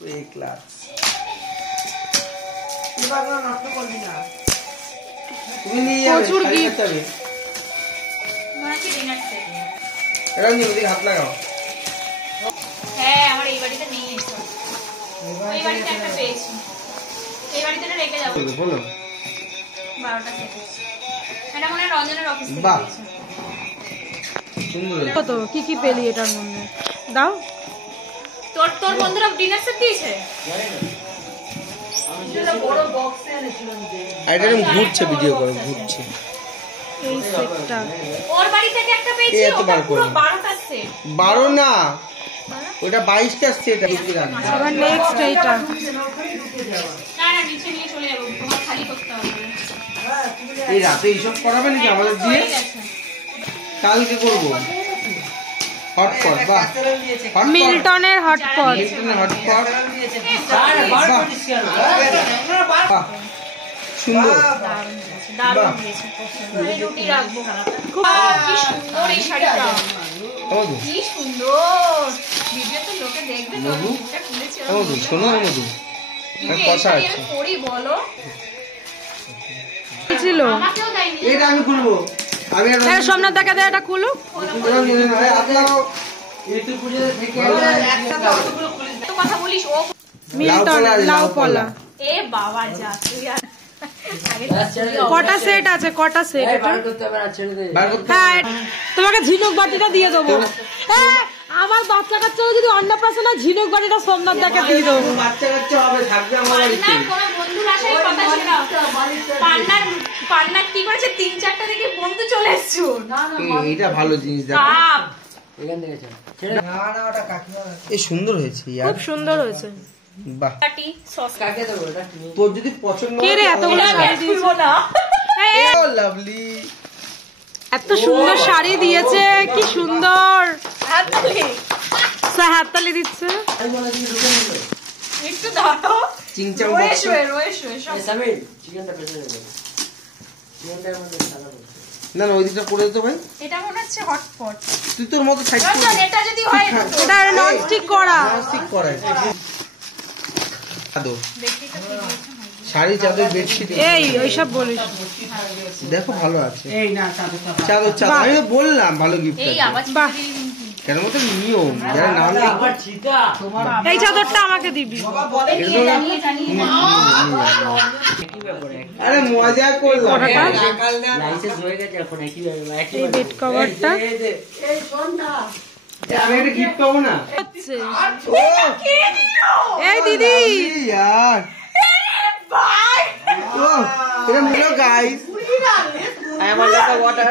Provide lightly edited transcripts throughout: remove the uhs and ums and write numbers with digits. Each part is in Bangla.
A class তুমি নিয়ে যাবে প্রচুর গিফট মাকে ডিনার সেট এরকম নিয়ে ওদিকে হাত লাগাও হ্যাঁ আমার এই বাড়িতে নেই এসব ওই বাড়িতে একটা পেয়েছি এই বাড়িতে না রেখে যাবো বলো 12টা সেট এটা মনে হয় রঞ্জনের অফিস থেকে বাহ পেয়েছি সুন্দর কত কি কি পেলি এটার মধ্যে দাও তোর বন্ধুরা ডিনার সেট দিয়েছে এটা ঘুরছে ভিডিও করে ঘুরছে এই সেটটা ওর বাড়ি থেকে একটা পেয়েছি ওটা পুরো 12টা সেট 12 না ওটা 22টা সেট আছে আবার নেক্সট এইটা না না নিচে নিয়ে চলে যাবো তোমার খালি করতে হবে এই রাতে এইসব করাবে নাকি আমাদের দিয়ে কালকে করব হটপট বাহ মিল্টনের হটপট মিল্টনের হটপট বাহ সুন্দর দারুণ দিয়েছে আমি রুটি রাখবো কি সুন্দর এই শাড়িটা কি সুন্দর ভিডিওতে লোকে দেখবে তো এটা খুলেছে মধু শোনো মধু কথা আছে পড়ি বলো ছিল আমাকেও দেয়নি এটা আমি খুলবো আমি এই সোমনাথ দাকে দে এটা খুলুক আপনারা ইউটিউব পুজোতে থেকে তো কথা বলিস ও মিল্টন লাউ পলা এ বাবা যা তুই আর কটা সেট আছে কটা সেট এটা বার করতে হ্যাঁ তোমাকে ঝিনুক বাটিটা দিয়ে দেবো আমার বাচ্চা কাচ্চারা যদি অন্নপ্রাশনে ঝিনুক বাটিটা সোমনাথ দাকে দিয়ে দেবো বাচ্চা কাচ্চা হবে থাকবে আমার বাড়িতে পান্নার কোনো বন্ধুর আসার কথা ছিল পান্নার কি করেছে 3-4টা থেকে বন্ধু চলে এসেছো এটা ভালো জিনিস দেখো বাপ এই সুন্দর হয়েছে খুব यार সুন্দর হয়েছে বাহ কাটি সস কাকে দেবো এটা তোর যদি পছন্দ কে রে এতগুলো শাড়ি দিয়েছে না ও লাভলি এত সুন্দর শাড়ি দিয়েছে কি সুন্দর হাততালি হাততালি দিচ্ছে একটু ধরো চিংচাং রয়েশ বক্স সব না না ওই দিকটা করে দিতে ভাই এটা মনে হচ্ছে হটপট তুই তোর মতো সাইড করে রঞ্জন এটা যদি হয় এটা নন স্টিক করা ঠিক করে আদো দেখি তো কি দিয়েছে শাড়ি চাদর বেডশিট এই ওইসব বলিস দেখো ভালো আছে চাদর চাদর আমি তো বললাম ভালো গিফট এই আছে আবার বাহ। কেন মতো নিয়ম যারা নাম লিখবে এই চাদরটা আমাকে দিবি আরে মজা করলাম এই বেড কভারটা আমি একটা গিফট পাবো না হচ্ছে এই দিদি यार ও এটা মিলো গাইস আমার লাগা ওয়াটার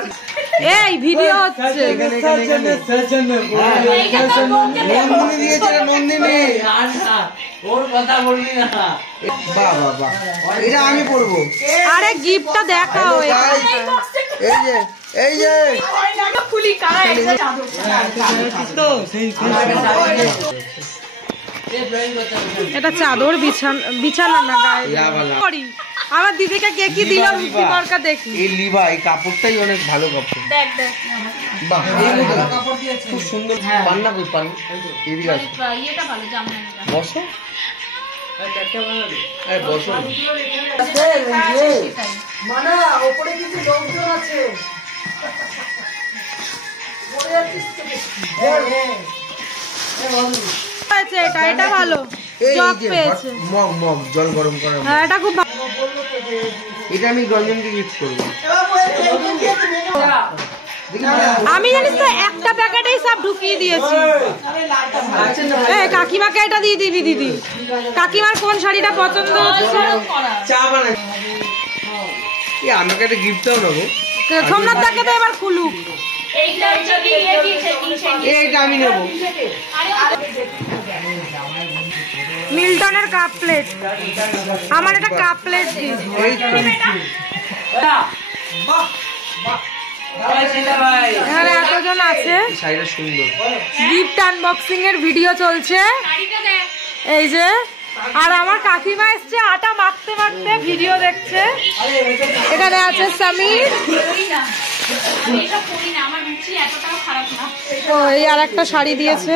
এই ভিডিও হচ্ছে এখানে নন্দিনী দিয়েছে না নন্দিনী ওর কথা বলবি না বাহ বাহ বাহ এটা আমি পরবো আরে গিফটটা দেখাও Guys, এই যে খুলি কারা এটা চাদর বিছানা না গায়ে লাভালা। করি আমার দিদিকে কে কি দিল রুচি দরকা দেখি এই লিভা এই কাপড়টাই অনেক ভালো কাপড় দেখ দেখ বাহ এই কাপড় দিয়েছে খুব সুন্দর পান্না কই পান এদিকে আসো ইয়েটা ভালো জামদানিটা বসো আরে বসো মানে ওপরে কিছু লোকজন আছে হয়েছে এটা ভালো এই জগ যে পেয়েছে মগ মগ জল গরম করার হ্যাঁ এটা খুব ভালো। এটা আমি রঞ্জনকে গিফট করবো আমি জানিস তো একটা প্যাকেটেই সব ঢুকিয়ে দিয়েছি এই কাকিমাকে এটা দিয়ে দিবি দিদি কাকিমার কোন শাড়িটা পছন্দ হচ্ছে চা বানাই এই আমাকে একটা গিফট দাও না গো সোমনাথ দাকে তো এবার খুলুক এইটা হচ্ছে কি ইয়ে দিয়েছে কিনছেন এইটা আমি নেবো মিল্টনের কাপ প্লেট আমার এটা কাপ প্লেট দিন এই তো এখানে এতজন আছে এই শাড়িটা সুন্দর গিফট আনবক্সিং এর ভিডিও চলছে শাড়িটা দেখ এই যে আর আমার কাকিমা এসছে আটা মাখতে মাখতে ভিডিও দেখছে এখানে আছে সমীর করি না আমি এটা করি না আমার রুচি এতটাও খারাপ না ও এই আর একটা শাড়ি দিয়েছে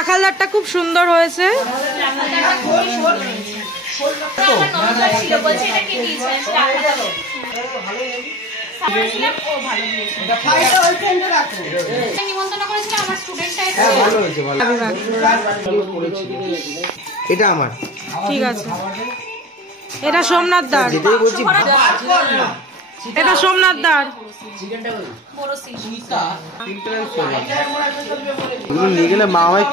রাখালদারটা খুব সুন্দর হয়েছে। রাখালদারটা খুবই সুন্দর হয়েছে। আমার নমস্কার ছিল, বলছে এটা কে দিয়েছে? রাখালদা। সামনেছিলাম, ও ভালো দিয়েছে। নিমন্ত্রণ করেছিলাম আমার স্টুডেন্টটাই। হ্যাঁ ভালো হয়েছে, ভালো এটা আমার ঠিক আছে। এটা সোমনাথ দার, যেটাই বলছি এটা সোমনাথ দার। বড় সিস। এগুলো নিয়ে গেলে মা আমায়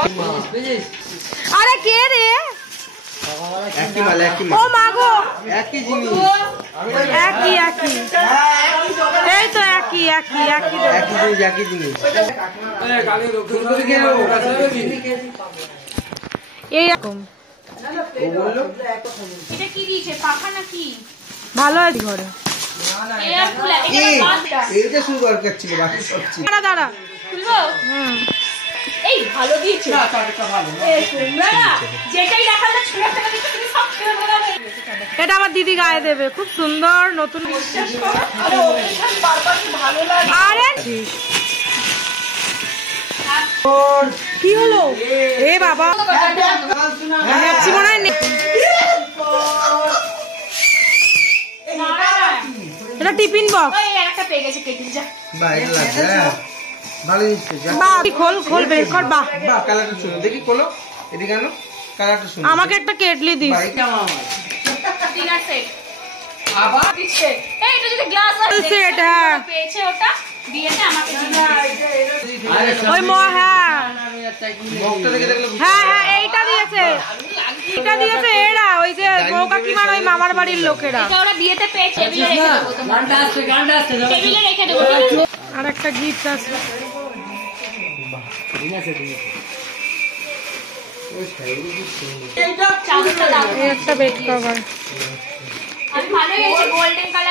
আরে কে রে? একই মাল একই ও মাল মা গো, একই জিনিস একই একই, এই তো একই একই একই। একই জিনিস এইরকম ও বললো এটা কি দিয়েছে? পাখা নাকি? ভালো আছে ঘরে। Air cooler. এটা বাদটা। এইটা শুরু দরকার ছিল, বাকি সব ছিল। দাঁড়া দাঁড়া। খুলবো? এই ভালো দিয়েছে। এই তোমরা যেটাই রাখালদা ছোট টাকা দিতে তুমি সব ছেড়ে দাও। এটা আমার দিদি গায়ে দেবে, খুব সুন্দর নতুন। আরে ওকেশন বারবার ভালো লাগে। আরে কি হলো? এ বাবা, ভাবছি মনে হয় নে- এটা টিফিন বক্স। ওই একটা পেয়ে গেছে কেটে যা। বাহ এটা লাগবে, হ্যাঁ ভালো জিনিস পেয়েছি। বাহ, খোল খোল বের কর। বাহ, বাহ কালারটা শুনো দেখি, খোলো এদিকে আনো, কালারটা শুনো। আমাকে একটা কেটলি দিস। বাহ, এটা ডিনার সেট আবার দিচ্ছে। এই এটা যদি গ্লাস আছে সেট, হ্যাঁ। পেয়েছে ওটা দিয়েছে আমাকে ওই হ্যাঁ বক্সটা দেখে দেখলে হ্যাঁ হ্যাঁ এইটা দিয়েছে, এটা দিয়েছে এরা, ওই যে বউ কাকিমার ওই মামার বাড়ির লোকেরা। এটা ওরা বিয়েতে পেয়েছে। টেবিলে রেখে দেবো তোমার। টেবিলে রেখে দেবো। আর একটা গিফট আছে। চাদরটা দাও। এই একটা বেড কভার। আমি ভালো হয়েছে গোল্ডেন কালার